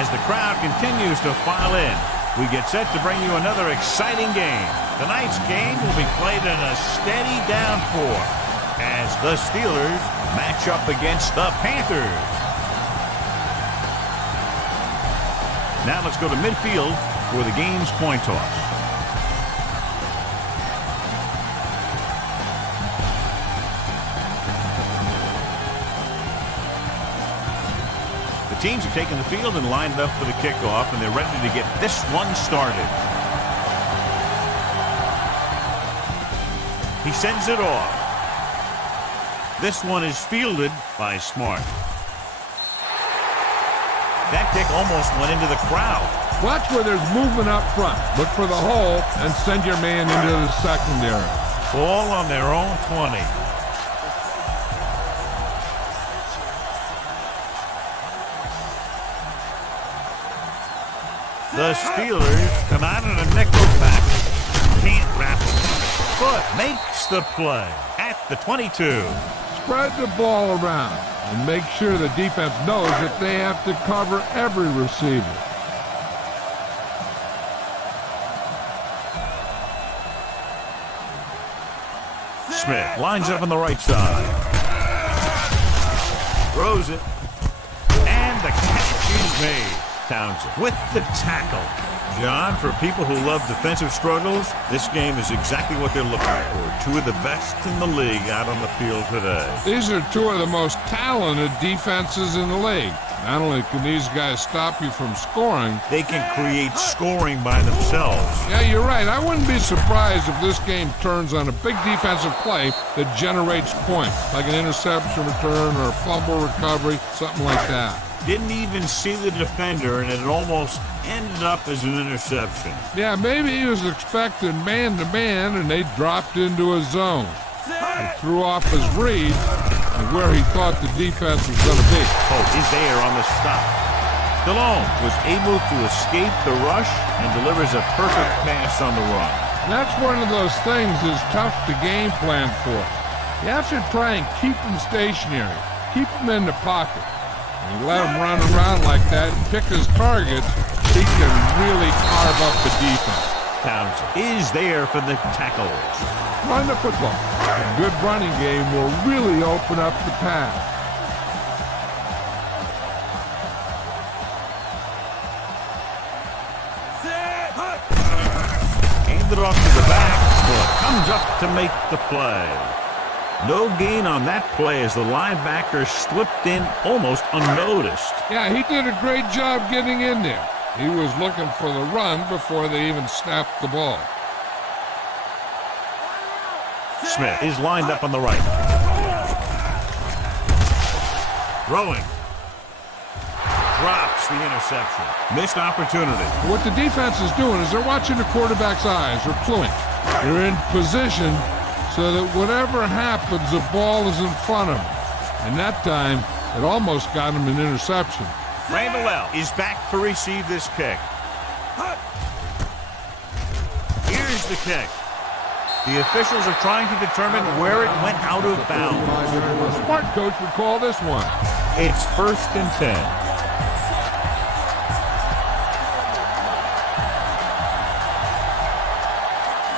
As the crowd continues to file in, we get set to bring you another exciting game. Tonight's game will be played in a steady downpour as the Steelers match up against the Panthers. Now let's go to midfield for the game's coin toss. The teams have taken the field and lined up for the kickoff, and they're ready to get this one started. He sends it off. This one is fielded by Smart. That kick almost went into the crowd. Watch where there's movement up front. Look for the hole and send your man into the secondary. Ball on their own 20. The Steelers come out in a nickel pack. Can't wrap it. Foot makes the play at the 22. Spread the ball around and make sure the defense knows that they have to cover every receiver. Smith lines up on the right side. Throws it. And the catch is made. Townsend with the tackle. John, for people who love defensive struggles, this game is exactly what they're looking for. Two of the best in the league out on the field today. These are two of the most talented defenses in the league. Not only can these guys stop you from scoring, they can create scoring by themselves. Yeah, you're right. I wouldn't be surprised if this game turns on a big defensive play that generates points, like an interception return or a fumble recovery, something like that. Didn't even see the defender, and it almost ended up as an interception. Yeah, maybe he was expecting man-to-man, and they dropped into a zone. He threw off his read and where he thought the defense was going to be. Oh, is there on the stop. Stallone was able to escape the rush and delivers a perfect pass on the run. That's one of those things that's tough to game plan for. You have to try and keep them stationary, keep them in the pocket. You let him run around like that and pick his targets, he can really carve up the defense. Townsend is there for the tackle. Run the football. A good running game will really open up the pass. Handed off to the back, but comes up to make the play. No gain on that play as the linebacker slipped in almost unnoticed. Yeah, he did a great job getting in there. He was looking for the run before they even snapped the ball. Smith is lined up on the right. Throwing. Drops the interception. Missed opportunity. What the defense is doing is they're watching the quarterback's eyes or cluing. They're in position so that whatever happens, the ball is in front of him. And that time, it almost got him an interception. Randall L. is back to receive this kick. Here's the kick. The officials are trying to determine where it went out of bounds. A smart coach would call this one. It's 1st and 10.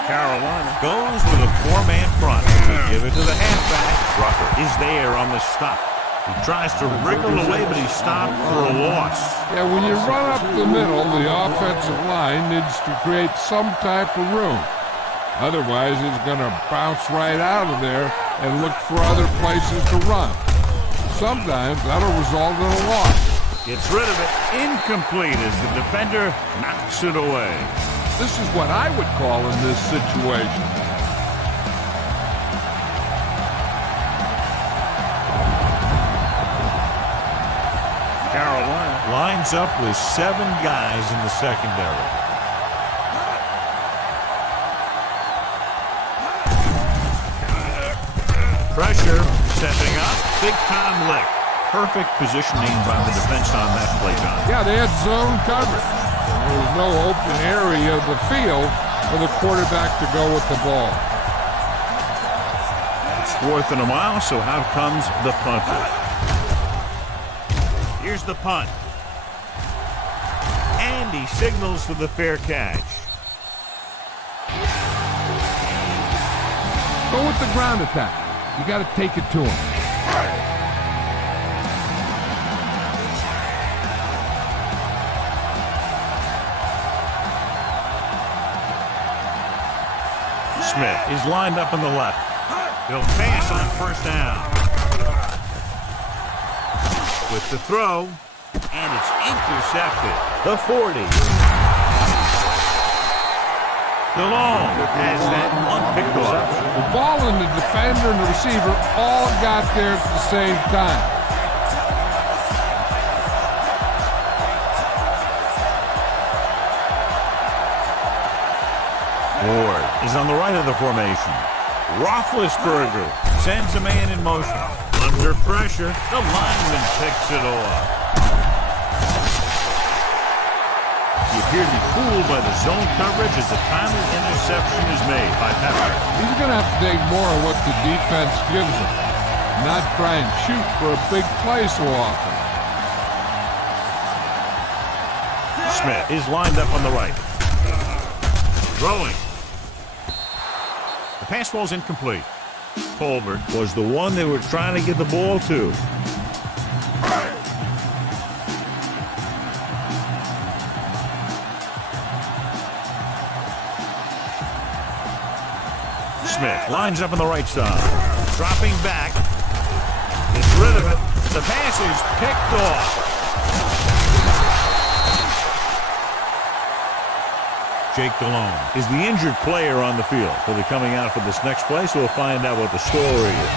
Carolina goes with a 4-man front. They give it to the halfback. Rucker is there on the stop. He tries to wriggle away, but he's stopped for a loss. Yeah, when you run up the middle, the offensive line needs to create some type of room. Otherwise, he's going to bounce right out of there and look for other places to run. Sometimes that'll result in a loss. Gets rid of it. Incomplete as the defender knocks it away. This is what I would call in this situation. Carolina lines up with 7 guys in the secondary. Pressure, stepping up, big time lick. Perfect positioning by the defense on that play, John. Yeah, they had zone coverage. There was no open area of the field for the quarterback to go with the ball. It's 4th and a mile, so out comes the punter. Here's the punt. And he signals for the fair catch. Go with the ground attack. You got to take it to him. Smith is lined up on the left. He'll pass on first down. With the throw, and it's intercepted. The 40. DeLong has that one picked off. The ball and the defender and the receiver all got there at the same time. Ward is on the right of the formation. Roethlisberger sends a man in motion. Under pressure, the lineman picks it off. You appear to be fooled by the zone coverage as the timely interception is made by Pepper. He's going to have to take more of what the defense gives him, not try and shoot for a big play so often. Smith is lined up on the right. Throwing. The pass ball's incomplete. Colbert was the one they were trying to get the ball to. Smith lines up on the right side. Dropping back. Gets rid of it. The pass is picked off. Jake DeLong is the injured player on the field. He'll be coming out for this next play, so we'll find out what the story is.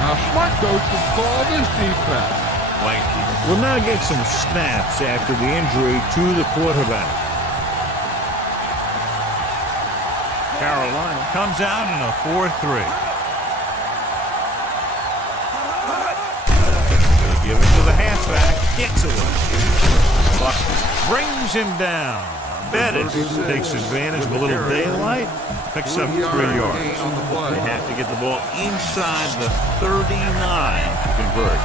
Now, smart coach will call this defense. Lanky will now get some snaps after the injury to the quarterback. Carolina comes out in a 4-3. They give it to the halfback. Gets away. Buckner brings him down. Bettis takes advantage of a little daylight. Picks up 3 yards. They have to get the ball inside the 39 to convert.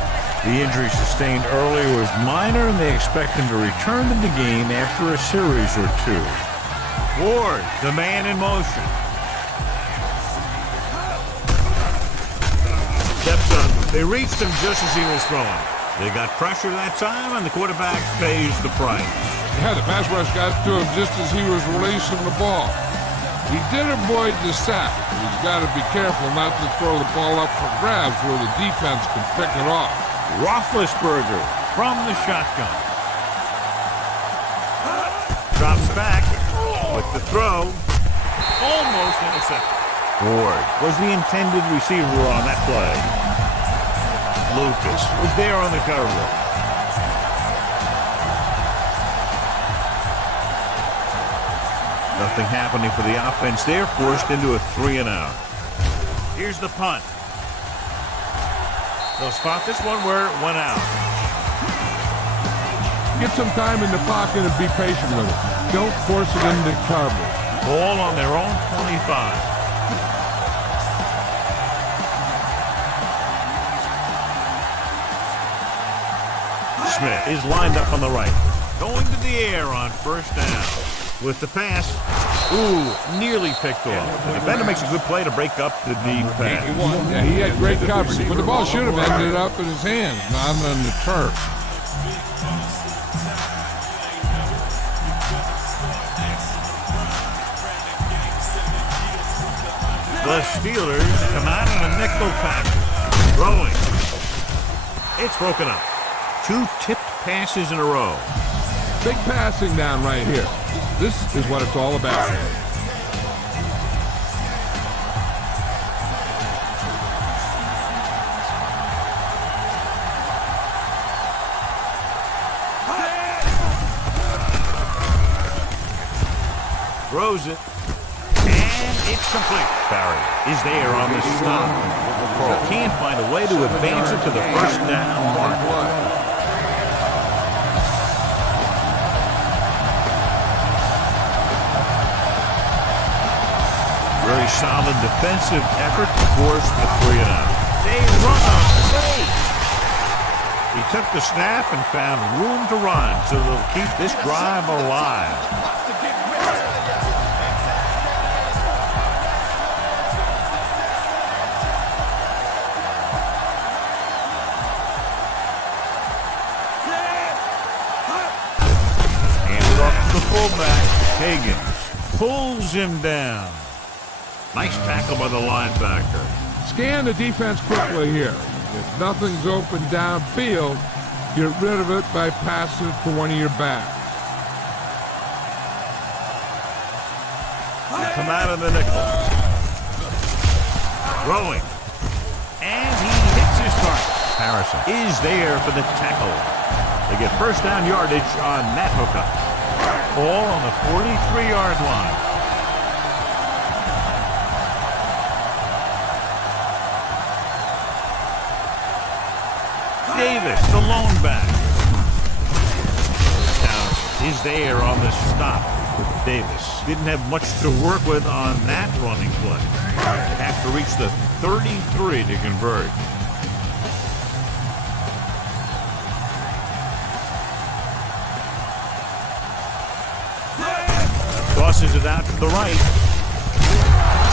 The injury sustained earlier was minor, and they expect him to return to the game after a series or 2. Ward, the man in motion. Steps up. They reached him just as he was throwing. They got pressure that time, and the quarterback pays the price. Yeah, the pass rush got to him just as he was releasing the ball. He did avoid the sack. He's got to be careful not to throw the ball up for grabs where the defense can pick it off. Roethlisberger from the shotgun. Drops back with the throw. Almost intercepted. Ward was the intended receiver on that play. Lucas was there on the cover. Nothing happening for the offense there, forced into a 3-and-out. Here's the punt. They'll spot this one where it went out. Get some time in the pocket and be patient with it. Don't force it into coverage. Ball on their own 25. Smith is lined up on the right. Going to the air on first down. With the pass, nearly picked off. The defender makes a good play to break up the deep pass. Yeah, he had great coverage, but the ball should have ended up in his hands, not on the turf. The Steelers come out in a nickel package. Throwing. It's broken up. 2 tipped passes in a row. Big passing down right here. This is what it's all about. Throws it. And it's complete. Barry is there on the stop. Can't find a way to advance it to the first down mark. Very solid defensive effort to force the 3-and-out. They run a play. He took the snap and found room to run, so they'll keep this drive alive. Handed off to the fullback. Higgins pulls him down. Nice tackle by the linebacker. Scan the defense quickly here. If nothing's open downfield, get rid of it by passing it to one of your backs. Come out of the nickel. Throwing. And he hits his target. Harrison is there for the tackle. They get first down yardage on that hookup. Ball on the 43-yard line. Davis, the lone back. Townsend is there on the stop. Davis didn't have much to work with on that running play. They have to reach the 33 to convert. Tosses it out to the right.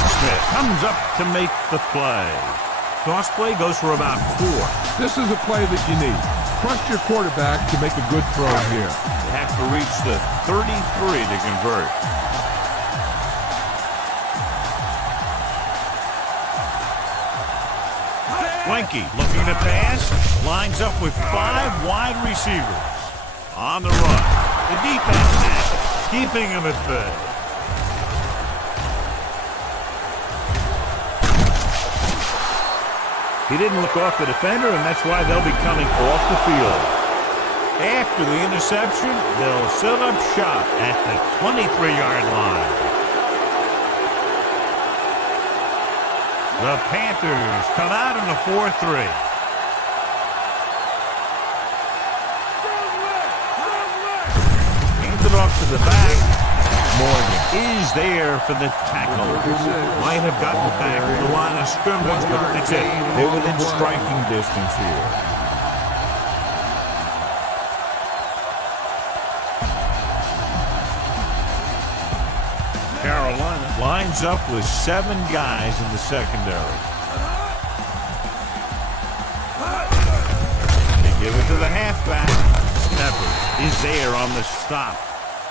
Smith comes up to make the play. Toss play goes for about 4. This is a play that you need. Trust your quarterback to make a good throw here. They have to reach the 33 to convert. Blanky looking to pass. Lines up with 5 wide receivers. On the run. The defense has it, keeping him at bay. He didn't look off the defender, and that's why they'll be coming off the field. After the interception, they'll set up shop at the 23-yard line. The Panthers come out in a 4-3. Hands it off to the back. Morgan is there for the tackle. Might have gotten back to the line of scrimmage, but that's it. They're within striking distance here. Carolina lines up with 7 guys in the secondary. They give it to the halfback. Peppers is there on the stop.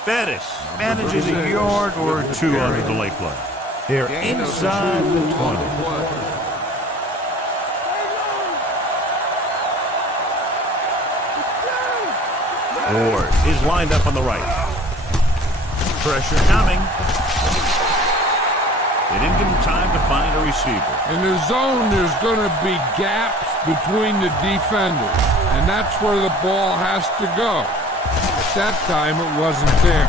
Bettis manages a yard or 2 on the delay play. They're inside the 20. Ward is lined up on the right. Pressure coming. They didn't give him time to find a receiver. In the zone, there's going to be gaps between the defenders, and that's where the ball has to go. At that time, it wasn't there.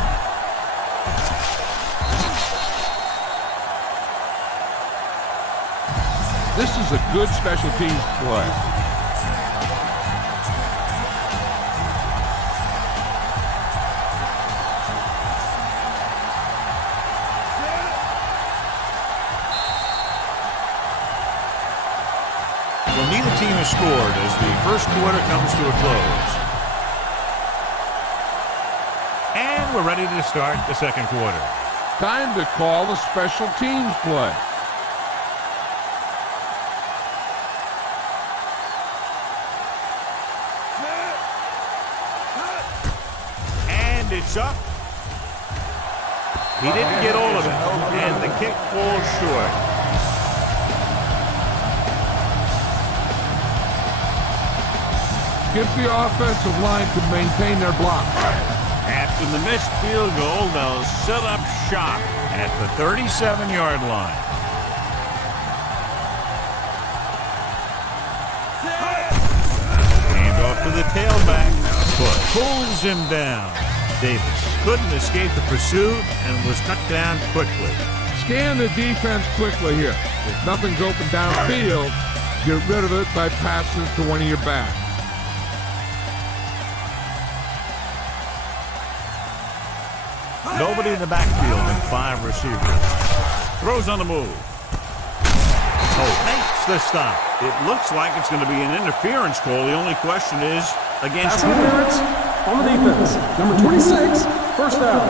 This is a good special teams play. Well, neither team has scored as the first quarter comes to a close. And we're ready to start the second quarter. Time to call the special teams play. And it's up. He didn't get all of it, and the kick falls short. Get the offensive line to maintain their block. After the missed field goal, they'll set up shop at the 37-yard line. Hand off to the tailback. Foot pulls him down. Davis couldn't escape the pursuit and was cut down quickly. Scan the defense quickly here. If nothing's open downfield, get rid of it by passing it to one of your backs. Nobody in the backfield and 5 receivers. Throws on the move. makes the stop. It looks like it's going to be an interference call. The only question is against Pass interference on the defense. Number 26, first down.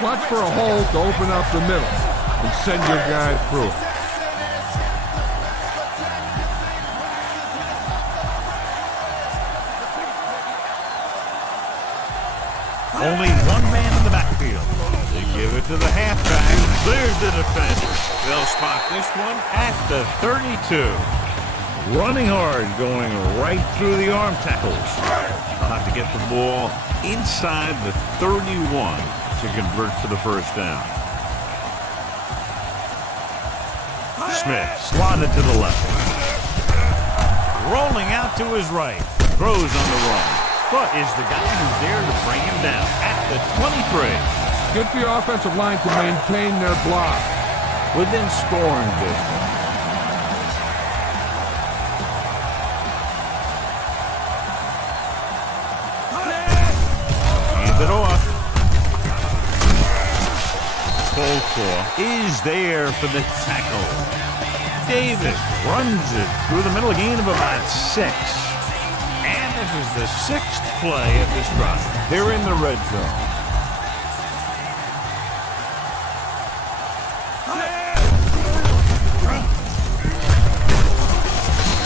Watch for a hole to open up the middle and send your guy through it. Only one man in the backfield. They give it to the halfback. Clears the defender. They'll spot this one at the 32. Running hard, going right through the arm tackles. They'll have to get the ball inside the 31 to convert for the first down. Smith slotted to the left. Rolling out to his right. Throws on the run. But is the guy who's there to bring him down at the 23. Get the offensive line to maintain their block. Within scoring distance. Hand it off. Is there for the tackle. Davis runs it through the middle, a gain of about 6. And this is the 6th play of this drive. They're in the red zone.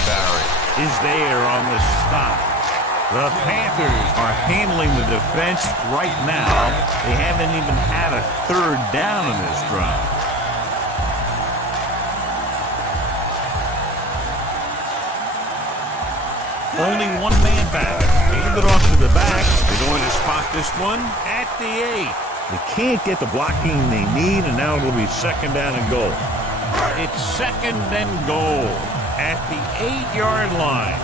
Barry is there on the stop. The Panthers are handling the defense right now. They haven't even had a third down in this drive. Only one man back. Hand it off to the back. They're going to spot this one at the 8. They can't get the blocking they need, and now it'll be second down and goal. It's second and goal at the 8-yard line.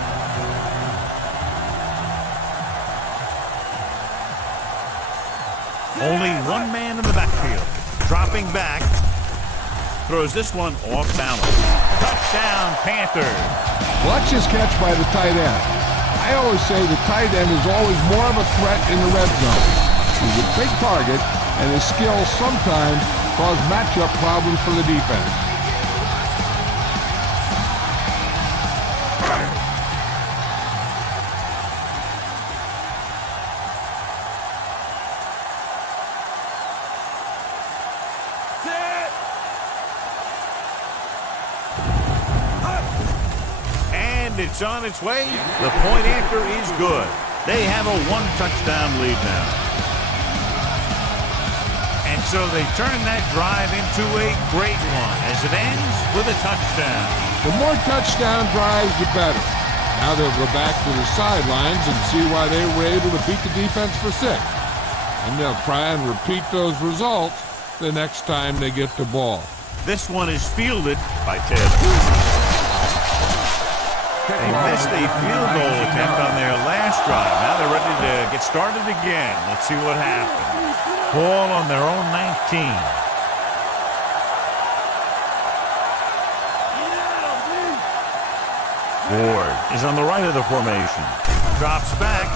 Only one man in the backfield. Dropping back. Throws this one off balance. Touchdown, Panthers. Watch his catch by the tight end. I always say the tight end is always more of a threat in the red zone. He's a big target, and his skills sometimes cause matchup problems for the defense. It's on its way. The point after is good. They have a 1-touchdown lead now. And so they turn that drive into a great one as it ends with a touchdown. The more touchdown drives, the better. Now they'll go back to the sidelines and see why they were able to beat the defense for 6. And they'll try and repeat those results the next time they get the ball. This one is fielded by Ted. They missed a field goal attempt on their last drive. Now they're ready to get started again. Let's see what happens. Ball on their own 19. Ward is on the right of the formation. Drops back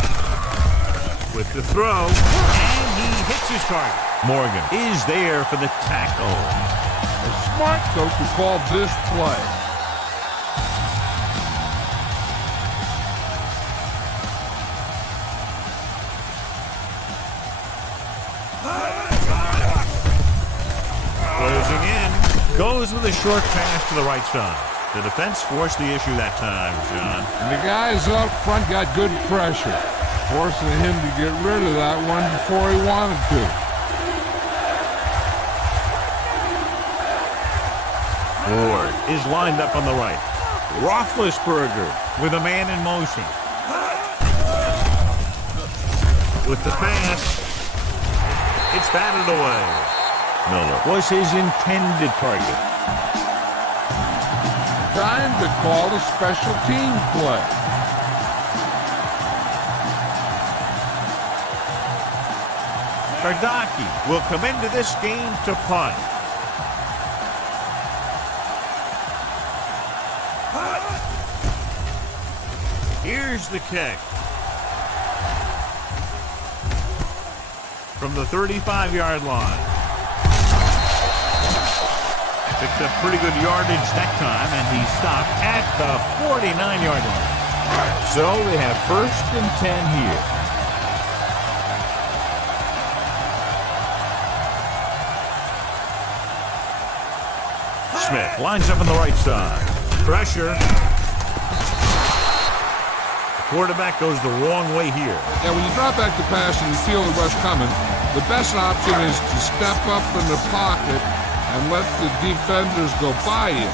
with the throw, and he hits his target. Morgan is there for the tackle. A smart coach who called this play. Closing in, goes with a short pass to the right side. The defense forced the issue that time, John. And the guys up front got good pressure, forcing him to get rid of that one before he wanted to. Ward is lined up on the right. Roethlisberger with a man in motion. With the pass, it's batted away. Miller was his intended target. Time to call a special team play. Kardaki will come into this game to punt. Here's the kick. From the 35-yard line. Picked up pretty good yardage that time, and he stopped at the 49-yard line. So they have 1st and 10 here. Smith lines up on the right side. Pressure. The quarterback goes the wrong way here. Yeah, when you drop back to pass and you feel the rush coming, the best option is to step up in the pocket and let the defenders go by you.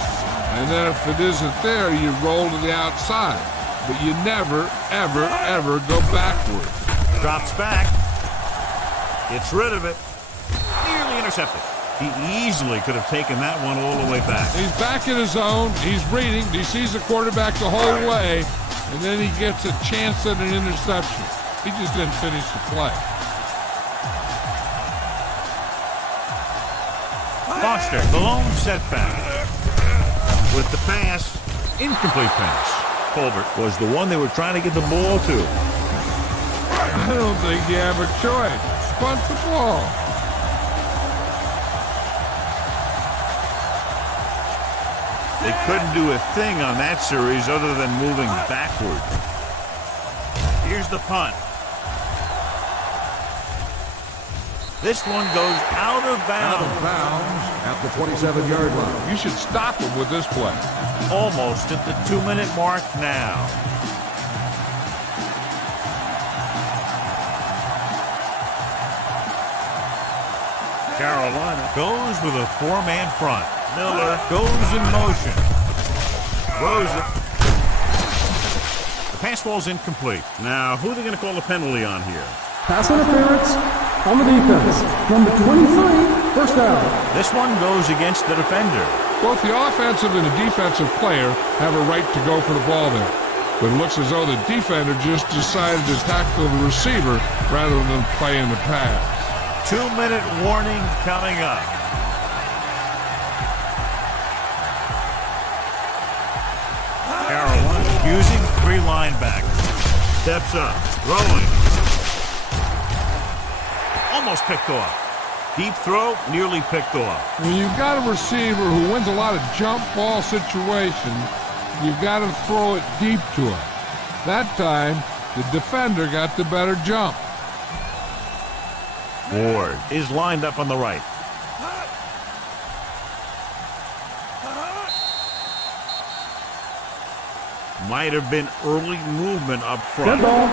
And then if it isn't there, you roll to the outside. But you never, ever, ever go backwards. Drops back. Gets rid of it. Nearly intercepted. He easily could have taken that one all the way back. He's back in his zone. He's reading. He sees the quarterback the whole way. And then he gets a chance at an interception. He just didn't finish the play. Foster, the lone setback. With the pass, incomplete pass. Colbert was the one they were trying to get the ball to. I don't think you have a choice. Punt the ball. They couldn't do a thing on that series other than moving backward. Here's the punt. This one goes out of bounds. Out of bounds at the 27-yard line. You should stop him with this play. Almost at the 2-minute mark now. Carolina goes with a 4-man front. Miller goes in motion. Throws it. The pass ball's incomplete. Now, who are they going to call the penalty on here? Pass interference on the defense. Number 23, first down. This one goes against the defender. Both the offensive and the defensive player have a right to go for the ball there. But it looks as though the defender just decided to tackle the receiver rather than play in the pass. 2-minute warning coming up. Carolina using 3 linebackers. Steps up, throwing. Almost picked off. Deep throw, nearly picked off. When you've got a receiver who wins a lot of jump ball situations, you've got to throw it deep to him. That time, the defender got the better jump. Ward is lined up on the right. Might have been early movement up front. Good ball.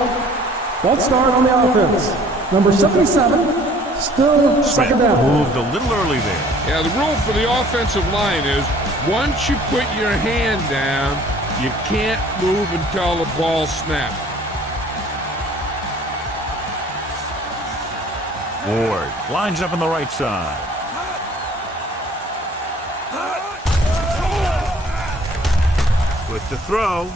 Ball start on the offense. Number 77, still second down. Moved a little early there. Yeah, the rule for the offensive line is once you put your hand down, you can't move until the ball snaps. Ward lines up on the right side. With the throw.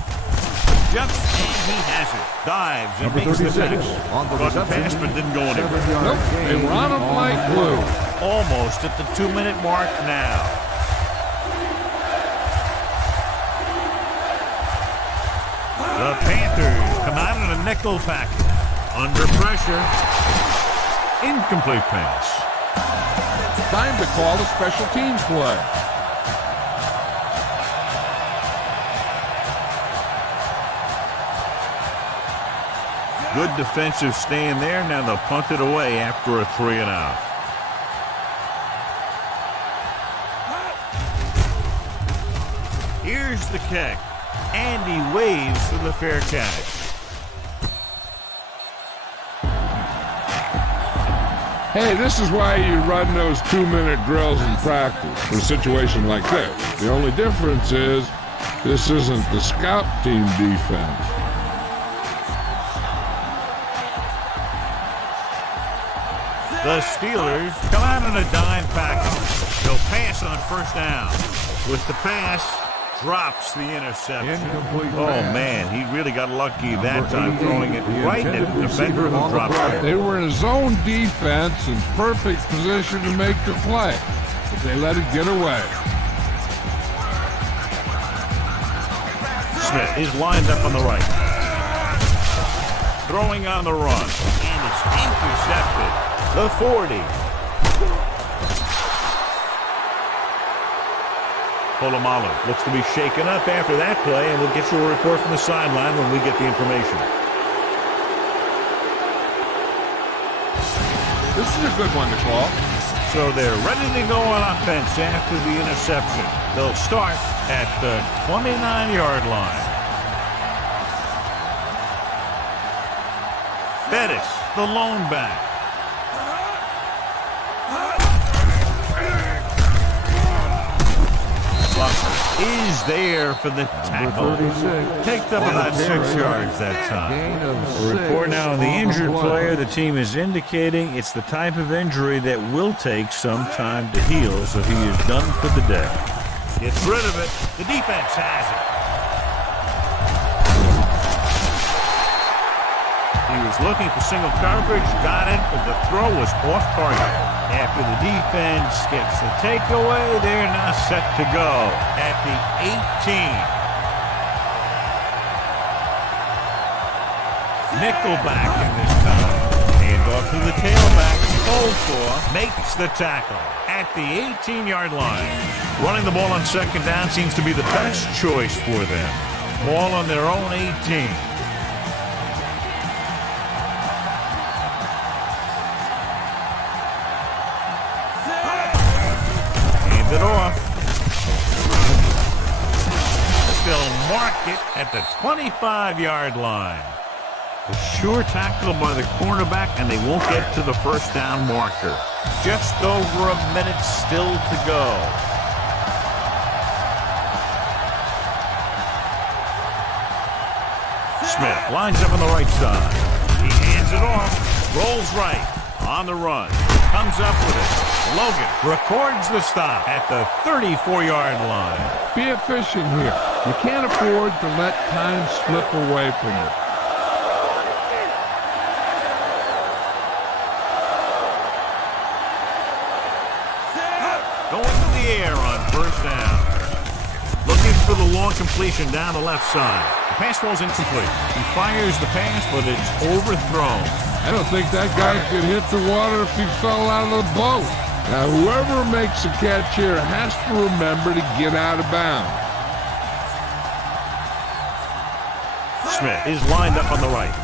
Jumps and he has it. Dives and makes the catch. Caught the pass but didn't go anywhere. Nope, they were on him like glue. Almost at the 2-minute mark now. The Panthers come out in a nickel package. Under pressure. Incomplete pass. Time to call a special teams play. Good defensive stand there. Now they'll punt it away after a 3-and-out. Here's the kick. And he waves for the fair catch. Hey, this is why you run those 2-minute drills in practice for a situation like this. The only difference is this isn't the scout team defense. The Steelers come out in a dime package. They'll pass on first down. With the pass, drops the interception. Oh, man, he really got lucky that time, throwing it right at the defender who dropped it. They were in a zone defense in perfect position to make the play, but they let it get away. Smith is lined up on the right. Throwing on the run. And it's intercepted. The 40. Polamalu looks to be shaken up after that play, and we'll get you a report from the sideline when we get the information. This is a good one to call. So they're ready to go on offense after the interception. They'll start at the 29-yard line. Bettis, the lone back. Is there for the tackle. Picked up about 6 yards that time. A report now on the injured player. The team is indicating it's the type of injury that will take some time to heal, so he is done for the day. Gets rid of it. The defense has it. He was looking for single coverage, got it, but the throw was off target. After the defense gets the takeaway, they're now set to go at the 18. Nickelback in this time. Hand off to the tailback. Hold for makes the tackle at the 18-yard line. Running the ball on second down seems to be the best choice for them. Ball on their own 18. It off. They'll mark it at the 25-yard line. A sure tackle by the cornerback, and they won't get to the first down marker. Just over a minute still to go. Smith lines up on the right side. He hands it off, rolls right, on the run. Comes up with it. Logan records the stop at the 34-yard line. Be efficient here. You can't afford to let time slip away from you. Going to the air on first down. Looking for the long completion down the left side. The pass falls incomplete. He fires the pass, but it's overthrown. I don't think that guy could hit the water if he fell out of the boat. Now, whoever makes a catch here has to remember to get out of bounds. Smith is lined up on the right.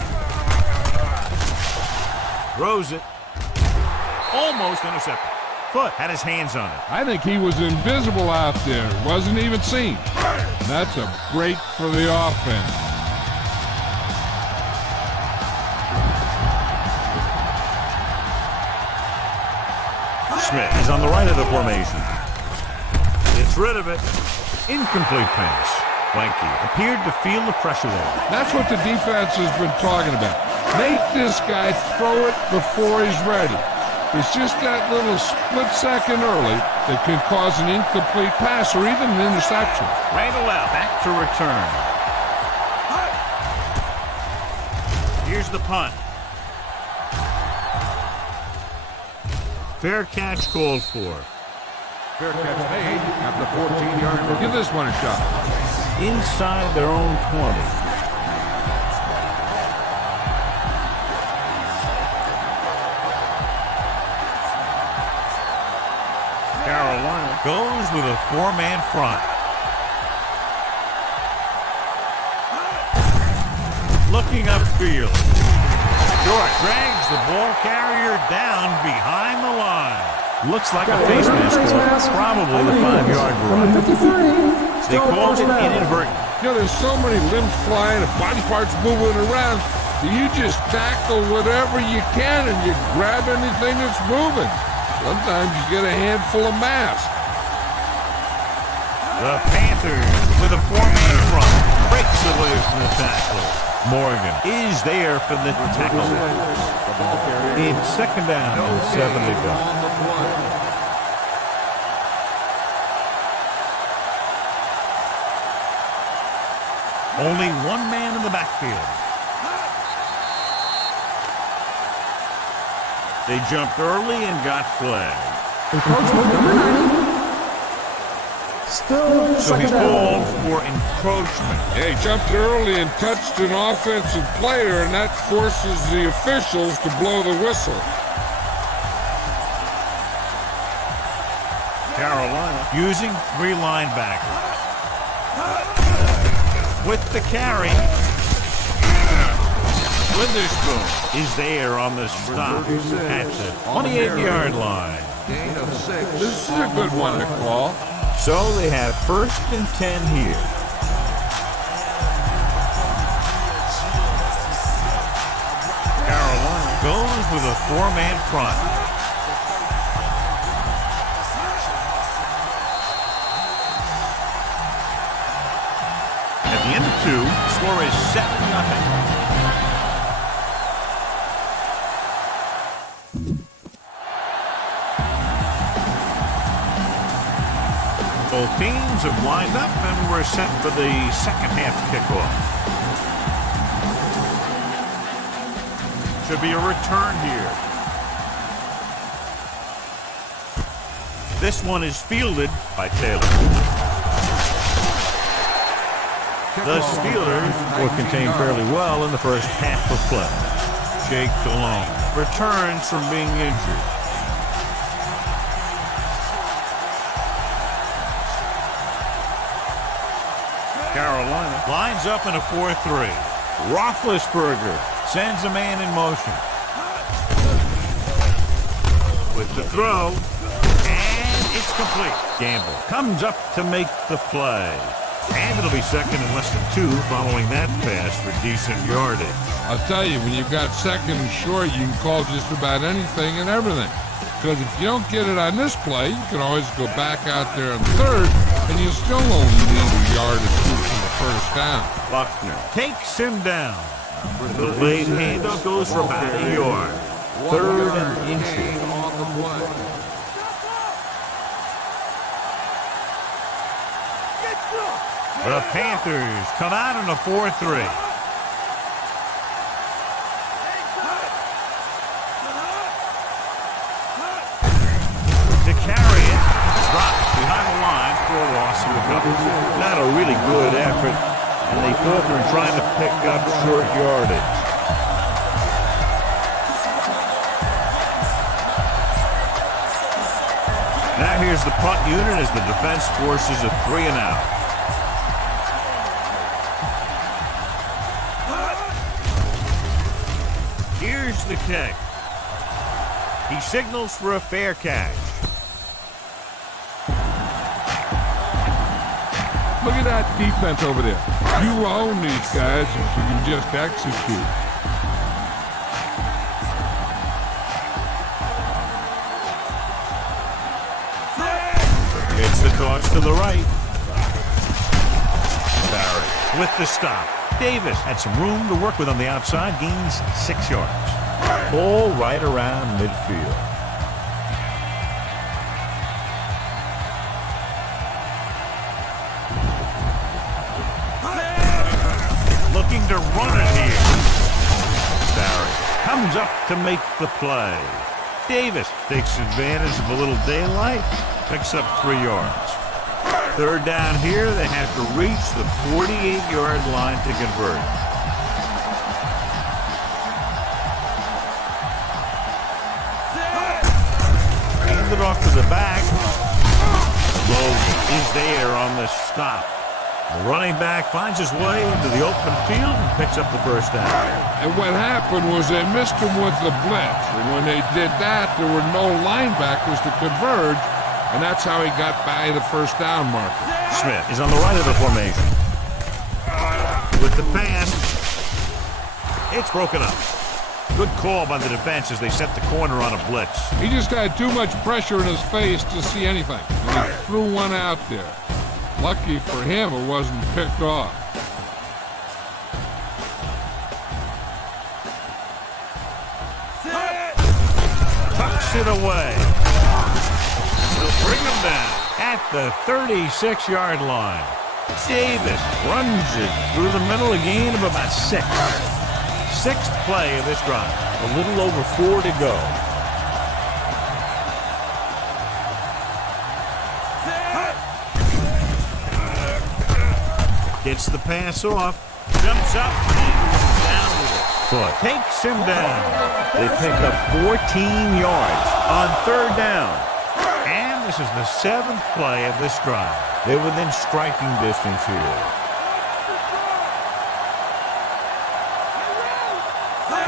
Throws it. Almost intercepted. Foot had his hands on it. I think he was invisible out there. Wasn't even seen. That's a break for the offense. Smith is on the right of the formation. Gets rid of it. Incomplete pass. Blanky appeared to feel the pressure there. That's what the defense has been talking about. Make this guy throw it before he's ready. It's just that little split second early that can cause an incomplete pass or even an interception. Randall out. Back to return. Here's the punt. Fair catch called for. Fair catch made at the 14-yard line. Give this one a shot. Inside their own 20. Carolina goes with a four-man front. Looking upfield. Short drags the ball carrier down behind the line. Looks like a face mask, probably the 5-yard run. They called it inadvertent. You know, there's so many limbs flying and body parts moving around that you just tackle whatever you can and you grab anything that's moving. Sometimes you get a handful of mass. The Panthers with a four-man front breaks away from the tackle. Morgan is there for the tackle. In second down and 7 to go. Only one man in the backfield. They jumped early and got flagged. So he's called for encroachment. Yeah, he jumped early and touched an offensive player, and that forces the officials to blow the whistle. Carolina using 3 linebackers. With the carry. Witherspoon is there on the stop at the 28-yard line. Gain of 6. This is a good one to call. So they have 1st and 10 here. Carolina goes with a 4-man front. At the end of 2, the score is 7-0. Both teams have lined up and we're set for the second half kickoff. Should be a return here. This one is fielded by Taylor. The Steelers were contained fairly well in the first half of play. Jake Delhomme returns from being injured. Carolina lines up in a 4-3. Roethlisberger sends a man in motion. With the throw, and it's complete. Gamble comes up to make the play. And it'll be second and less than 2 following that pass for decent yardage. I'll tell you, when you've got second and short, you can call just about anything and everything. Because if you don't get it on this play, you can always go back out there on third, and you still only need a yard or 2 for the first down. Buckner takes him down. The late handoff goes for about a yard. 3rd and inches. On the play. The Panthers come out in a 4-3. To carry it, dropped behind the line for a loss of a couple. Not a really good effort, and they falter in trying to pick up short yardage. Now here's the punt unit as the defense forces a 3 and out. Here's the kick. He signals for a fair catch. Look at that defense over there. You own these guys if you can just execute. It's the toss to the right. Barrett with the stop. Davis had some room to work with on the outside, gains 6 yards. Ball right around midfield. Looking to run it here. Barrett comes up to make the play. Davis takes advantage of a little daylight, picks up 3 yards. 3rd down here, they have to reach the 48-yard line to convert. Hand it off to the back. Logan is there on the stop. The running back finds his way into the open field and picks up the first down. And what happened was they missed him with the blitz. And when they did that, there were no linebackers to converge. And that's how he got by the first down marker. Smith is on the right of the formation. With the pass, it's broken up. Good call by the defense as they set the corner on a blitz. He just had too much pressure in his face to see anything. And he threw one out there. Lucky for him, it wasn't picked off. Tucks it away. They'll bring him down at the 36-yard line. Davis runs it through the middle, a gain of about 6. 6th play of this drive. A little over 4 to go. Gets the pass off. Jumps up and down with it. Foot takes him down. They pick up 14 yards on 3rd down. And This is the 7th play of this drive. They're within striking distance here.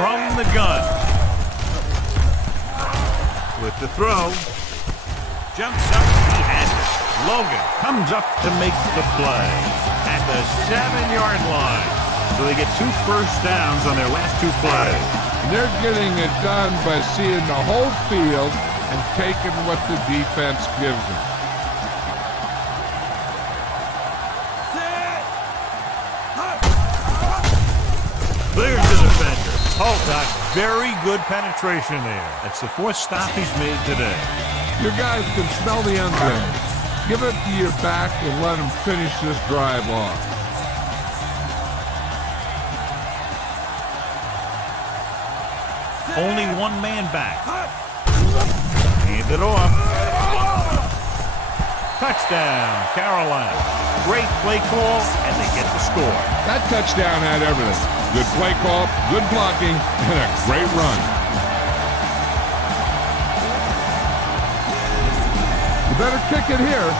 From the gun. With the throw. Jumps up. He has it. Logan comes up to make the play at the 7-yard line. So they get 2 first downs on their last 2 plays. They're getting it done by seeing the whole field and taking what the defense gives them. Clears the defender. Holt got very good penetration there. That's the 4th stop he's made today. Your guys can smell the end zone. Give it to your back and let them finish this drive off. Only 1 man back. Hand it off. Touchdown, Carolina. Great play call, and they get the score. That touchdown had everything. Good play call, good blocking, and a great run. You better kick it here.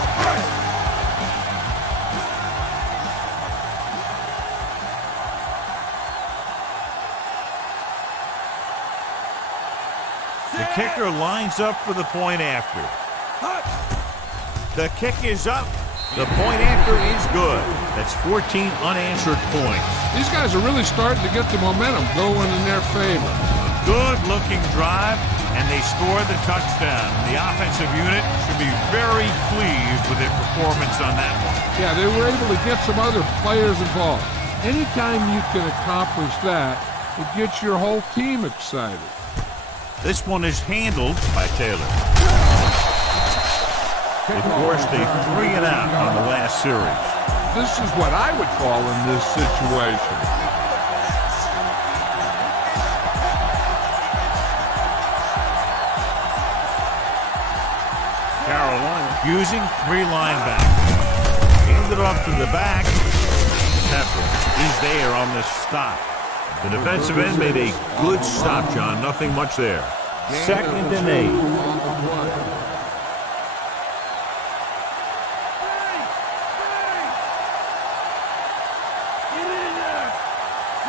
The kicker lines up for the point after. The kick is up. The point after is good. That's 14 unanswered points. These guys are really starting to get the momentum going in their favor. Good-looking drive, and they score the touchdown. The offensive unit should be very pleased with their performance on that one. Yeah, they were able to get some other players involved. Anytime you can accomplish that, it gets your whole team excited. This one is handled by Taylor. It forced a 3-and-out on the last series. This is what I would call in this situation. Carolina using 3 linebackers. Handed off to the back. Pepper is there on the stop. The defensive end made a good stop, John. Nothing much there. 2nd and 8.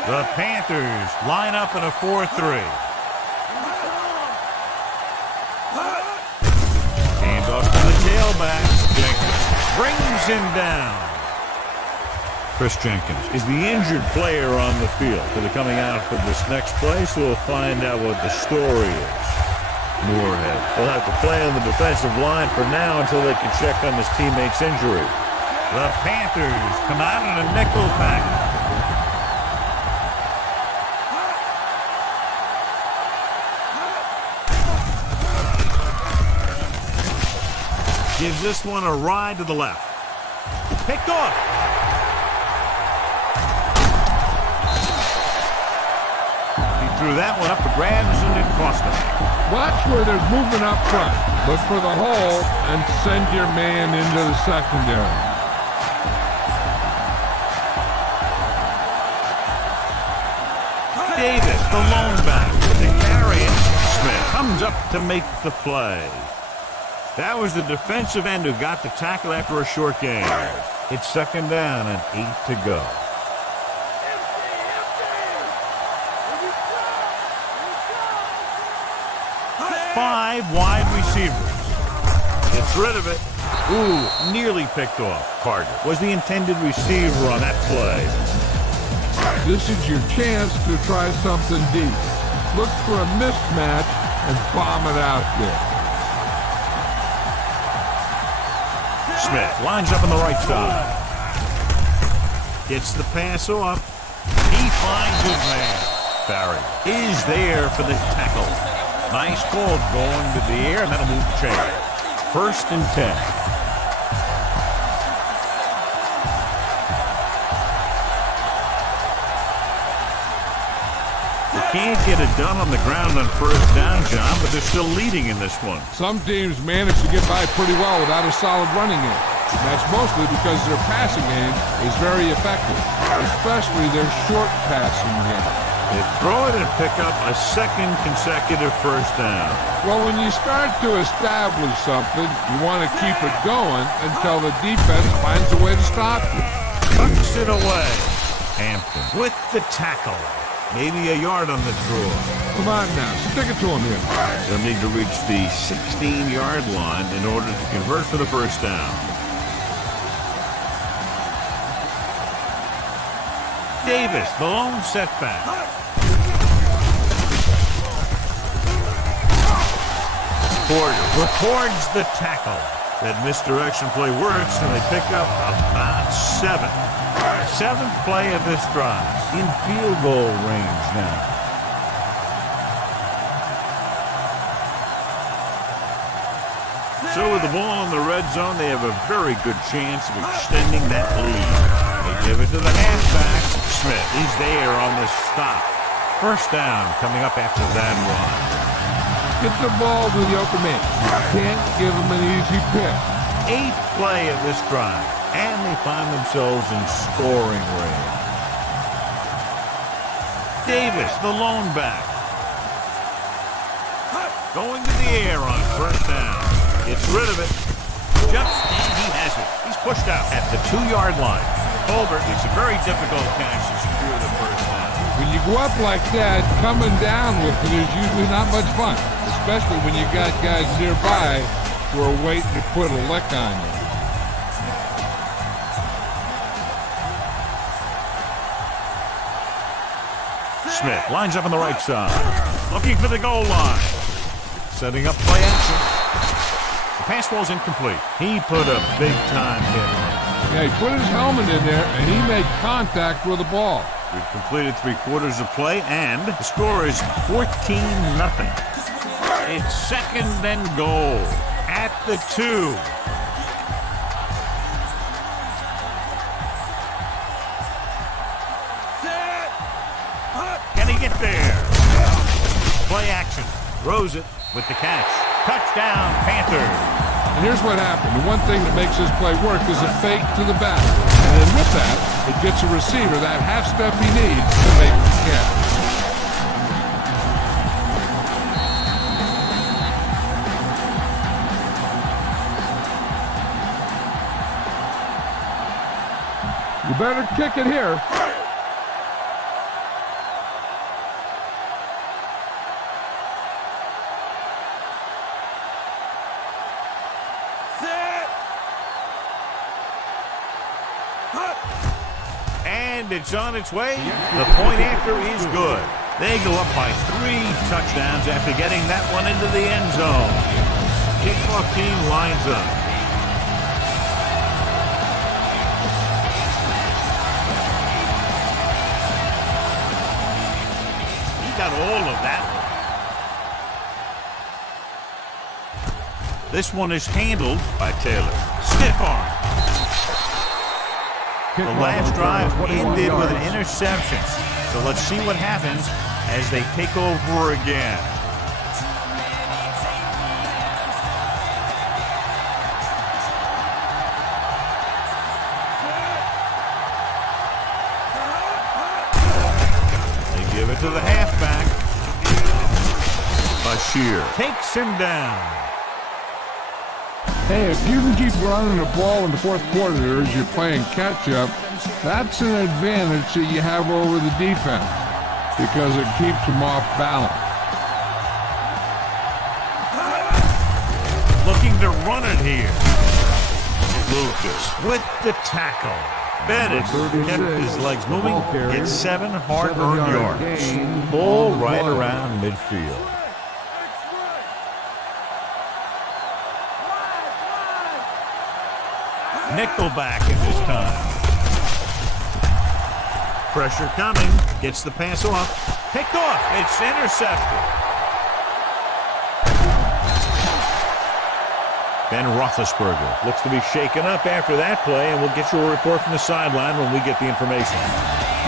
The Panthers line up in a 4-3. Hands off to the tailback. Jenkins brings him down. Chris Jenkins is the injured player on the field. So they're coming out for this next play, so we'll find out what the story is. Moorhead will have to play on the defensive line for now until they can check on his teammate's injury. The Panthers come out in a nickel pack. Gives this one a ride to the left. Picked off. He threw that one up for grabs and it cost him. Watch where there's movement up front. Look for the hole and send your man into the secondary. Davis, the lone back. To carry it. Smith comes up to make the play. That was the defensive end who got the tackle after a short gain. It's 2nd down and 8 to go. Five wide receivers. Gets rid of it. Ooh, nearly picked off. Carter was the intended receiver on that play. This is your chance to try something deep. Look for a mismatch and bomb it out there. Smith lines up on the right side. Gets the pass off. He finds his man. Barry is there for the tackle. Nice call going to the air, and that'll move the chain. 1st and 10. They can't get it done on the ground on 1st down, John, but they're still leading in this one. Some teams manage to get by pretty well without a solid running game. That's mostly because their passing game is very effective, especially their short passing game. They throw it and pick up a second consecutive first down. Well, when you start to establish something, you want to keep it going until the defense finds a way to stop you. Tucks it away. Hampton with the tackle. Maybe a yard on the draw. Come on now, stick it to him here. They'll need to reach the 16-yard line in order to convert for the first down. Davis, the lone setback. Porter records the tackle. That misdirection play works, and they pick up about 7. 7th play of this drive. In field goal range now. So with the ball in the red zone, they have a very good chance of extending that lead. They give it to the halfback, Smith. He's there on the stop. First down coming up after that run. Get the ball to the open man. You can't give him an easy pick. 8th play of this drive, and they find themselves in scoring range. Davis, the lone back. Going to the air on first down. Gets rid of it. Jumps, and he has it. He's pushed out at the 2-yard line. Colbert, it's a very difficult catch to secure the first down. When you go up like that, coming down with it is usually not much fun, especially when you got guys nearby who are waiting to put a lick on you. Smith lines up on the right side, looking for the goal line. Setting up play action. The pass ball's incomplete. He put a big-time hit on it. Yeah, he put his helmet in there, and he made contact with the ball. We've completed 3/4 of play, and the score is 14-0. It's second and goal at the 2. Can he get there? Play action. Throws it with the catch. Touchdown, Panthers. And here's what happened. The one thing that makes this play work is a fake to the back. And then with that, it gets a receiver that half step he needs to make the catch. You better kick it here. And it's on its way. The point after is good. They go up by 3 touchdowns after getting that one into the end zone. Kickoff team lines up. He got all of that one. This one is handled by Taylor. Stiff arm. The last drive ended with an interception. So let's see what happens as they take over again. They give it to the halfback. Bashir takes him down. Hey, if you can keep running the ball in the 4th quarter as you're playing catch-up, that's an advantage that you have over the defense because it keeps them off balance. Looking to run it here. Lucas with the tackle. Bennett kept his legs moving. Gets 7 hard-earned yards. Ball right around midfield. Nickelback at this time. Pressure coming. Gets the pass off. Picked off. It's intercepted. Ben Roethlisberger looks to be shaken up after that play, and we'll get you a report from the sideline when we get the information.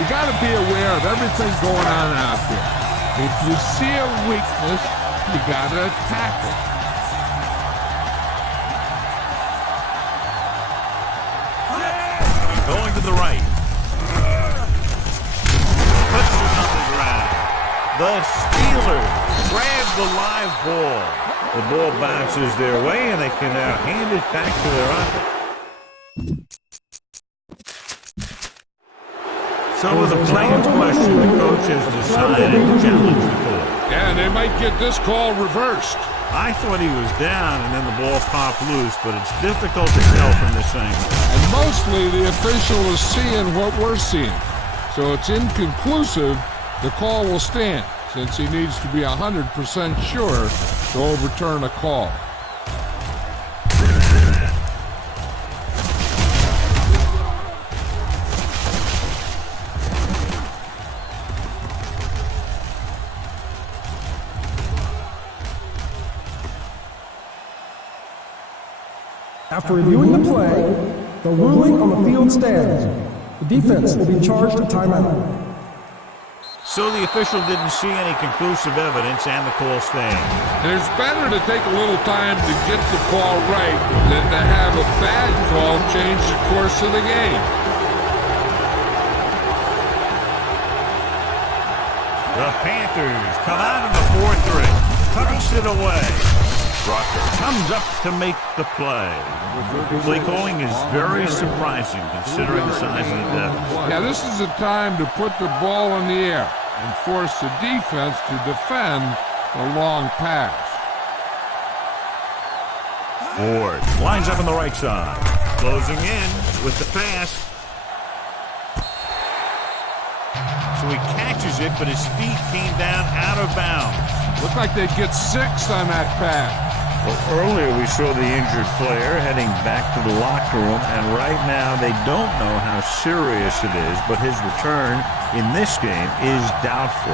You got to be aware of everything going on out there. If you see a weakness, you got to attack it. Going to the right. Puts it on the ground. The Steelers grab the live ball. The ball bounces their way, and they can now hand it back to their offense. So with a play in question, the coach has decided to challenge the call. Yeah, they might get this call reversed. I thought he was down, and then the ball popped loose, but it's difficult to tell from this angle. And mostly the official is seeing what we're seeing. So it's inconclusive. The call will stand, since he needs to be 100% sure to overturn a call. After reviewing the play, the ruling on the field stands. The defense will be charged a timeout. So the official didn't see any conclusive evidence, and the call stands. And it's better to take a little time to get the call right than to have a bad call change the course of the game. The Panthers come out in the fourth ring, punts it away. Rucker comes up to make the play. Play calling is very surprising considering the size of the deficit. Yeah, this is a time to put the ball in the air and force the defense to defend the long pass. Ford lines up on the right side, closing in with the pass. So he catches it, but his feet came down out of bounds. Looked like they'd get 6 on that pass. Well, earlier we saw the injured player heading back to the locker room, and right now they don't know how serious it is, but his return in this game is doubtful.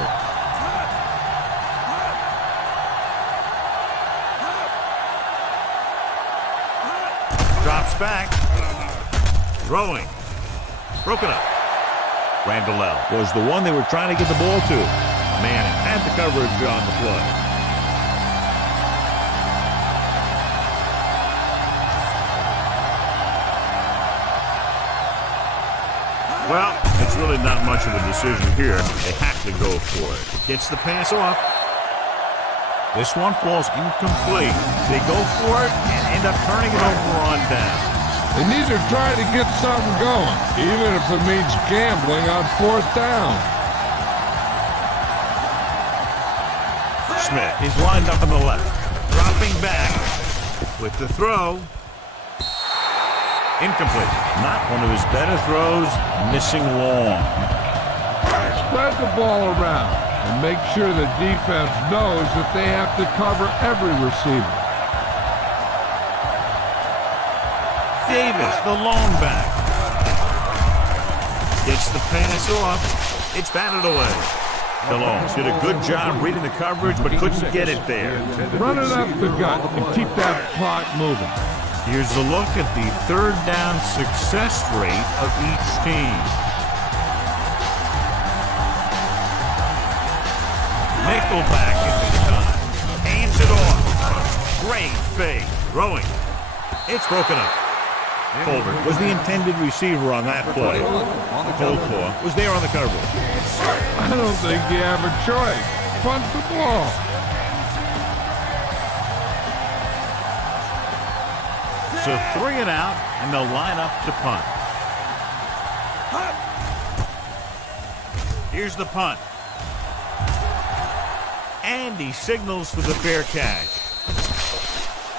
Drops back. Throwing. Broken up. Randall was the one they were trying to get the ball to. Manning had the coverage on the play. Well, it's really not much of a decision here. They have to go for it. Gets the pass off. This one falls incomplete. They go for it and end up turning it over on down. They need to try to get something going, even if it means gambling on 4th down. Smith is lined up on the left. Dropping back with the throw. Incomplete. Not one of his better throws. Missing long. Spread the ball around and make sure the defense knows that they have to cover every receiver. Davis, the long back. Gets the pass off. It's batted away. DeLong did a good job reading the coverage, but couldn't get it there. Run it up the gut and keep that clock moving. Here's a look at the 3rd down success rate of each team. Nickelback in this time. Hands it off. Great fake. Throwing. It's broken up. Colbert was the intended receiver on that play. Coldclaw was there on the coverage. I don't think you have a choice. Punt the ball. So 3 and out, and they'll line up to punt. Here's the punt. And he signals for the fair catch.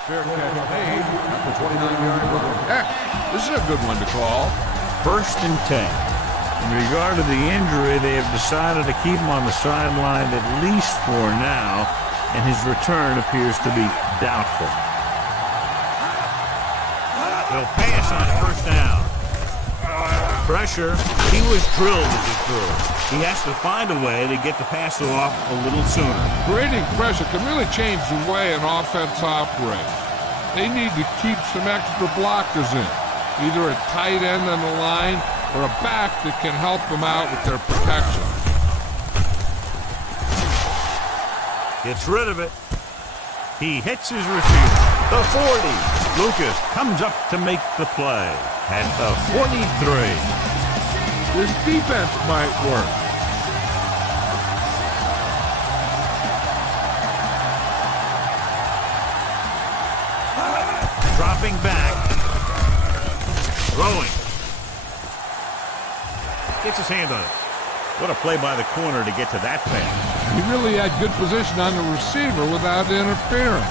Fair catch made at the 29-yard line. This is a good one to call. 1st and 10. In regard to the injury, they have decided to keep him on the sideline at least for now, and his return appears to be doubtful. They'll pass on 1st down. Pressure. He was drilled as he threw. He has to find a way to get the pass off a little sooner. Creating pressure can really change the way an offense operates. They need to keep some extra blockers in, either a tight end on the line or a back that can help them out with their protection. Gets rid of it. He hits his receiver. The 40. Lucas comes up to make the play at the 43. This defense might work. Dropping back. Throwing. Gets his hand on it. What a play by the corner to get to that pass. He really had good position on the receiver without interfering.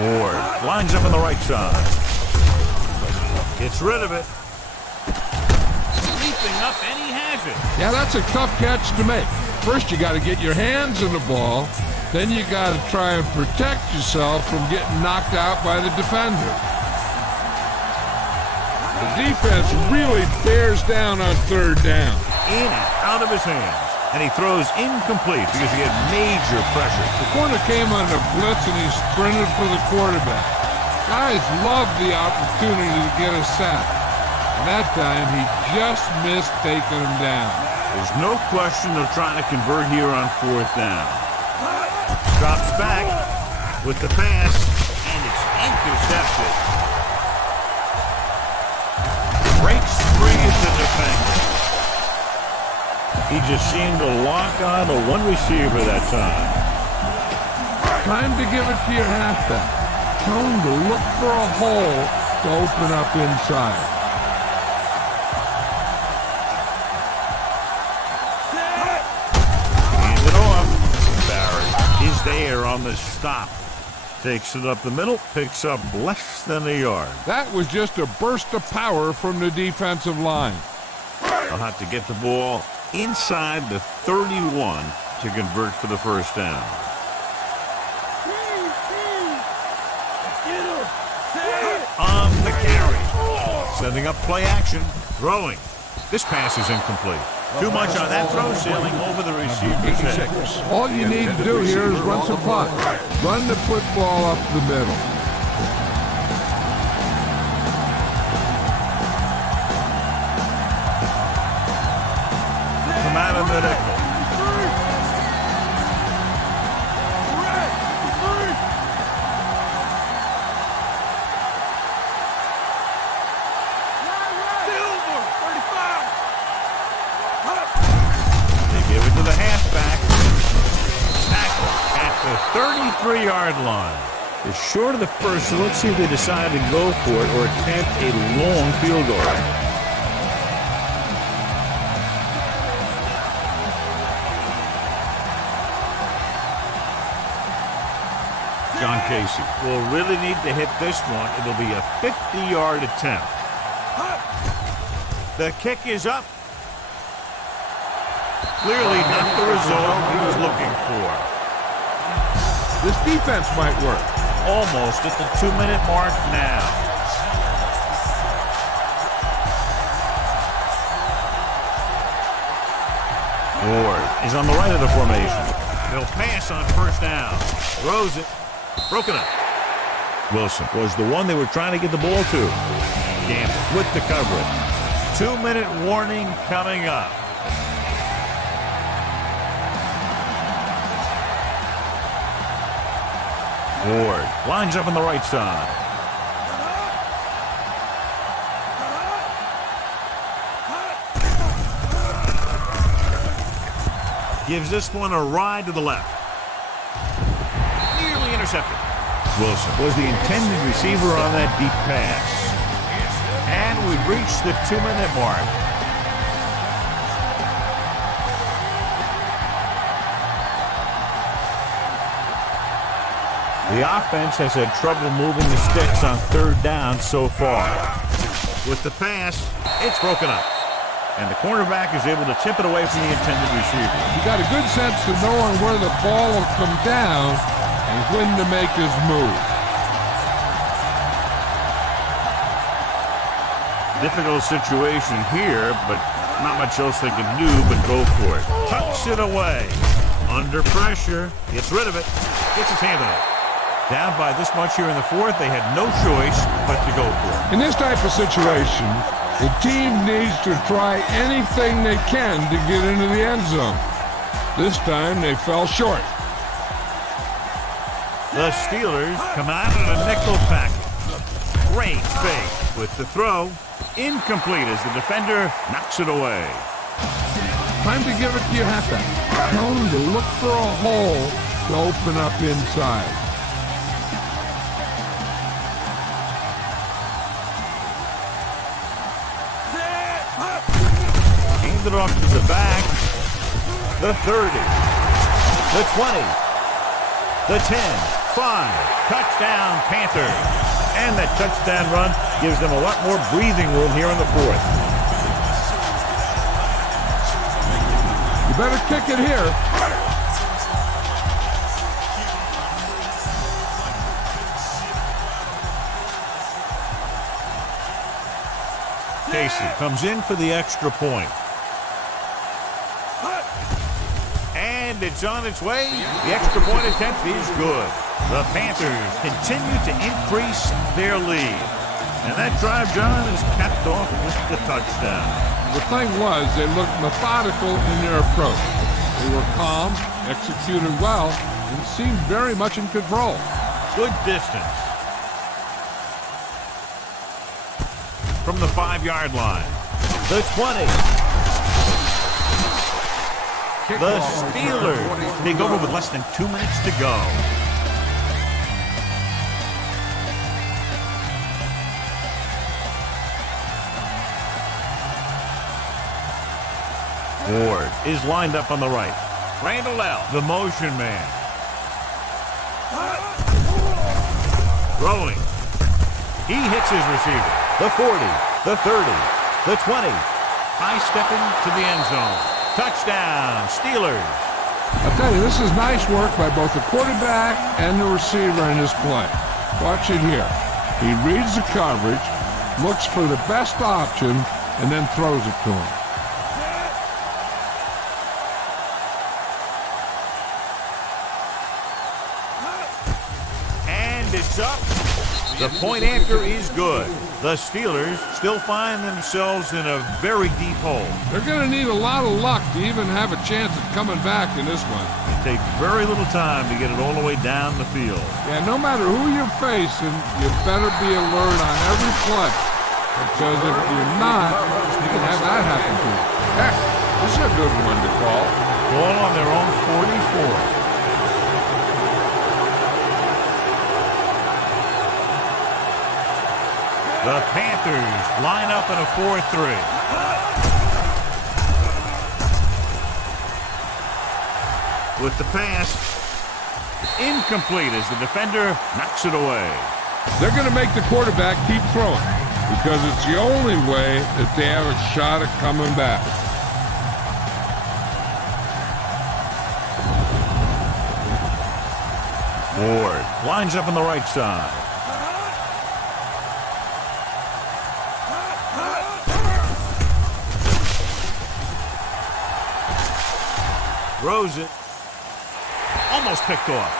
Ward lines up on the right side. Gets rid of it. Leaping up, and he has it. Yeah, that's a tough catch to make. First, you got to get your hands on the ball. Then you got to try and protect yourself from getting knocked out by the defender. The defense really bears down on third down. In and out of his hands. And he throws incomplete because he had major pressure. The corner came on a blitz and he sprinted for the quarterback. Guys love the opportunity to get a sack. And that time he just missed taking him down. There's no question of trying to convert here on fourth down. Drops back with the pass, and it's intercepted. Breaks free of the defender. He just seemed to lock on to one receiver that time. Time to give it to your halfback. Tell him to look for a hole to open up inside. Hand it off. Barrett is there on the stop. Takes it up the middle, picks up less than a yard. That was just a burst of power from the defensive line. They'll have to get the ball inside the 31 to convert for the first down. On the carry. Setting up play action. Throwing. This pass is incomplete. Too much on that throw, sailing over the receiver's head. All you need to do here is run some clock. Run the football up the middle. Come out of the nickel. They give it to the halfback. Tackle at the 33-yard line. It's short of the first, so let's see if they decide to go for it or attempt a long field goal. John Casey will really need to hit this one. It'll be a 50-yard attempt. The kick is up. Clearly not the result he was looking for. This defense might work. Almost at the 2-minute mark now. Ward is on the right of the formation. They'll pass on first down. Throws it. Broken up. Wilson was the one they were trying to get the ball to. Gamble with the coverage. 2-minute warning coming up. Ward lines up on the right side. Gives this one a ride to the left. Nearly intercepted. Wilson was the intended receiver on that deep pass. And we've reached the 2-minute mark. The offense has had trouble moving the sticks on third down so far. With the pass, it's broken up. And the cornerback is able to tip it away from the intended receiver. He got a good sense of knowing where the ball will come down and when to make his move. Difficult situation here, but not much else they can do but go for it. Tucks it away. Under pressure. Gets rid of it. Gets his hand on it. Down by this much here in the fourth, they had no choice but to go for it. In this type of situation, the team needs to try anything they can to get into the end zone. This time, they fell short. The Steelers come out in a nickel package. Great fake with the throw. Incomplete as the defender knocks it away. Time to give it to your halfback. Tell him to look for a hole to open up inside. Handed it off to the back. The 30. The 20. The 10. 5. Touchdown, Panthers. And that touchdown run gives them a lot more breathing room here in the fourth. You better kick it here. Casey comes in for the extra point. And it's on its way. The extra point attempt is good. The Panthers continue to increase their lead. And that drive, John, is capped off with the touchdown. The thing was, they looked methodical in their approach. They were calm, executed well, and seemed very much in control. Good distance. From the 5-yard line. The 20. The Steelers take over with less than 2 minutes to go. Ward is lined up on the right. Randall L., the motion man. Throwing. He hits his receiver. The 40, the 30, the 20. High stepping to the end zone. Touchdown, Steelers. I'll tell you, this is nice work by both the quarterback and the receiver in this play. Watch it here. He reads the coverage, looks for the best option, and then throws it to him. And it's up. The point after is good. The Steelers still find themselves in a very deep hole. They're going to need a lot of luck to even have a chance at coming back in this one. It takes very little time to get it all the way down the field. Yeah, no matter who you're facing, you better be alert on every play. Because if you're not, you can have that happen to you. Heck, this is a good one to call. Ball on their own 44. The Panthers line up in a 4-3. With the pass, incomplete as the defender knocks it away. They're going to make the quarterback keep throwing because it's the only way that they have a shot at coming back. Ward lines up on the right side. Throws it. Almost picked off.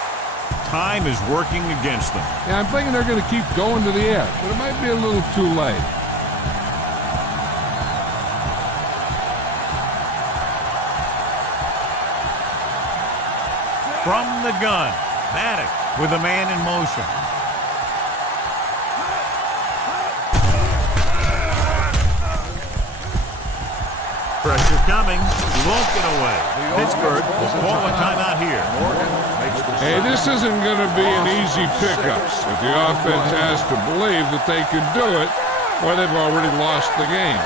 Time is working against them. Yeah, I'm thinking they're going to keep going to the air, but it might be a little too late. From the gun, Madden with a man in motion. Pressure coming. He won't get away. Pittsburgh will call a timeout here. Hey, this isn't going to be an easy pickup if the offense has to believe that they can do it or they've already lost the game.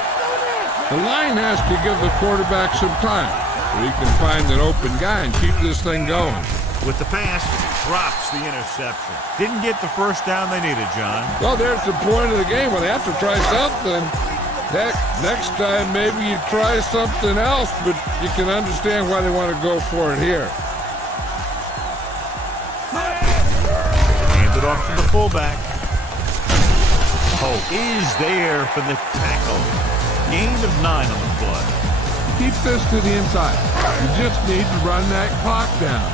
The line has to give the quarterback some time so he can find an open guy and keep this thing going. With the pass, drops the interception. Didn't get the first down they needed, John. Well, there's the point of the game where they have to try something. Heck, next time maybe you try something else, but you can understand why they want to go for it here. Hands it off to the fullback. Hope is there for the tackle. Gain of 9 on the play. Keep this to the inside. You just need to run that clock down.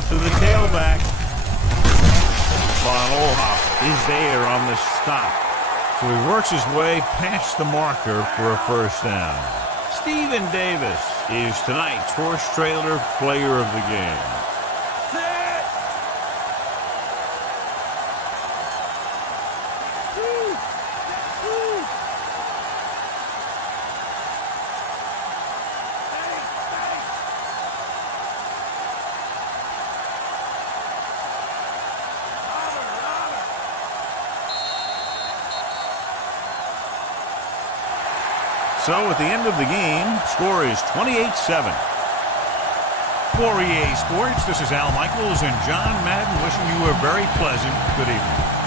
Off to the tailback. Bonhoff is there on the stop. So he works his way past the marker for a first down. Stephen Davis is tonight's horse trailer player of the game. So at the end of the game, score is 28-7. For EA Sports, this is Al Michaels and John Madden wishing you a very pleasant good evening.